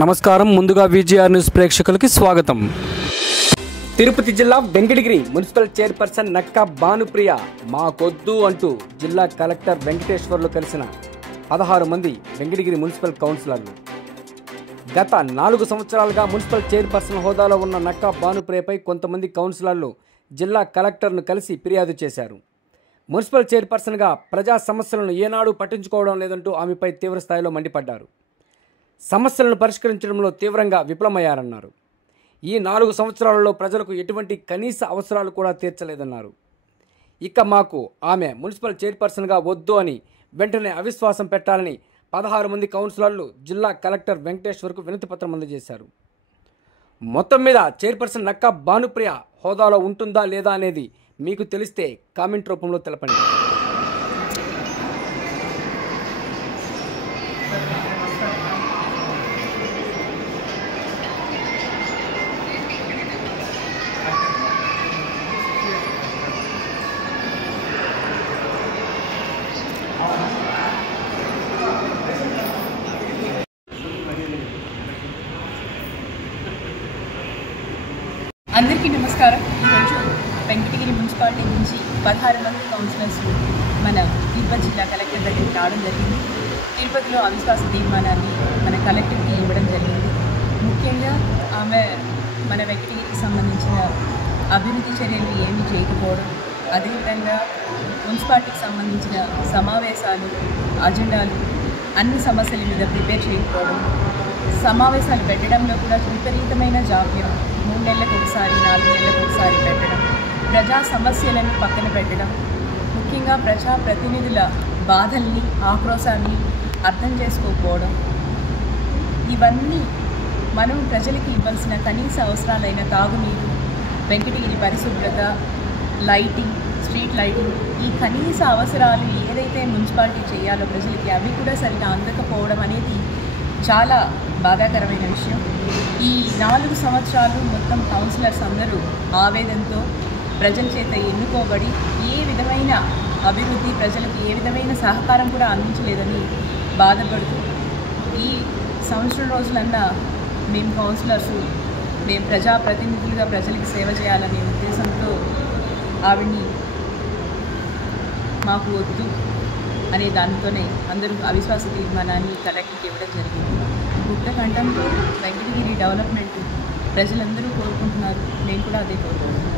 నమస్కారం. ముందుగా VGR news ప్రేక్షకులకి స్వాగతం. తిరుపతి జిల్లా వెంకటగిరి మున్సిపల్ చైర్పర్సన్ నక్కా భానుప్రియ మాకొద్దు అంటూ జిల్లా కలెక్టర్ వెంకటేశ్వర్లు కలిసిన 16 మంది వెంకటగిరి మున్సిపల్ కౌన్సిలర్లు. గత 4 సంవత్సరాలుగా మున్సిపల్ చైర్పర్సన్ హోదాలో ఉన్న నక్కా భానుప్రియపై కొంతమంది కౌన్సిలర్లు జిల్లా కలెక్టర్ను కలిసి ఫిర్యాదు చేశారు. మున్సిపల్ చైర్పర్సన్గా ప్రజా సమస్యలను ఏనాడు పట్టించుకోవడం లేదంటూ ఆమెపై తీవ్రస్థాయిలో మండిపడ్డారు. సమస్యలను పరిష్కరించడంలో తీవ్రంగా విఫలమయ్యారన్నారు. ఈ 4 సంవత్సరాలలో ప్రజలకు ఎటువంటి కనీస అవసరాలు కూడా తీర్చలేదన్నారు. ఇక మాకు ఆమె మున్సిపల్ చైర్పర్సన్గా వద్దు అని వెంటనే అవిశ్వాసం పెట్టాలని 16 మంది కౌన్సిలర్లు జిల్లా కలెక్టర్ వెంకటేశ్వర్కు వినతిపత్రం అందజేశారు. మొత్తం మీద చైర్పర్సన్ నక్కా భానుప్రియ హోదాలో ఉంటుందా లేదా అనేది మీకు తెలిస్తే కామెంట్ రూపంలో తెలపండి. అందరికీ నమస్కారం. ఈరోజు వెంకటగిరి మున్సిపాలిటీ నుంచి 16 మంది కౌన్సిలర్స్ మన తిరుపతి జిల్లా కలెక్టర్ దగ్గరికి రావడం జరిగింది. తిరుపతిలో అవిశ్వాస తీర్మానాన్ని మన కలెక్టర్కి ఇవ్వడం జరిగింది. ముఖ్యంగా ఆమె మన వెంకటగిరికి సంబంధించిన అభివృద్ధి చర్యలు ఏమీ చేయకపోవడం, అదేవిధంగా మున్సిపాలిటీకి సంబంధించిన సమావేశాలు అజెండాలు అన్ని సమస్యల మీద ప్రిపేర్ చేయకపోవడం, సమావేశాలు పెట్టడంలో కూడా విపరీతమైన జాప్యం, 3 నెలలకు ఒకసారి 4 నెలలకు ఒకసారి పెట్టడం, ప్రజా సమస్యలను పక్కన పెట్టడం, ముఖ్యంగా ప్రజాప్రతినిధుల బాధల్ని ఆక్రోశాన్ని అర్థం చేసుకోకపోవడం, ఇవన్నీ మనం ప్రజలకి ఇవ్వాల్సిన కనీస అవసరాలైన తాగునీరు, వెంకటగిరి పరిశుభ్రత, లైటింగ్, స్ట్రీట్ లైటింగ్, ఈ కనీస అవసరాలు ఏదైతే మున్సిపాలిటీ చేయాలో ప్రజలకి అవి కూడా సరిగా అందకపోవడం అనేది చాలా బాధాకరమైన విషయం. ఈ 4 సంవత్సరాలు మొత్తం కౌన్సిలర్స్ అందరూ ఆవేదనతో ప్రజల చేత ఎన్నుకోబడి ఏ విధమైన అభివృద్ధి, ప్రజలకు ఏ విధమైన సహకారం కూడా అందించలేదని బాధపడుతూ ఈ సంవత్సరం రోజులన్నా మేము కౌన్సిలర్స్, మేము ప్రజాప్రతినిధులుగా ప్రజలకు సేవ చేయాలనే ఉద్దేశంతో ఆవిడ్ని మాకు వద్దు అనే దానితోనే అందరూ అవిశ్వాస తీర్మానాన్ని కలెక్టర్కి ఇవ్వడం జరిగింది. గుప్త కంఠంతో వెంకటగిరి డెవలప్మెంట్ ప్రజలందరూ కోరుకుంటున్నారు. నేను కూడా అదే కోరుకుంటున్నాను.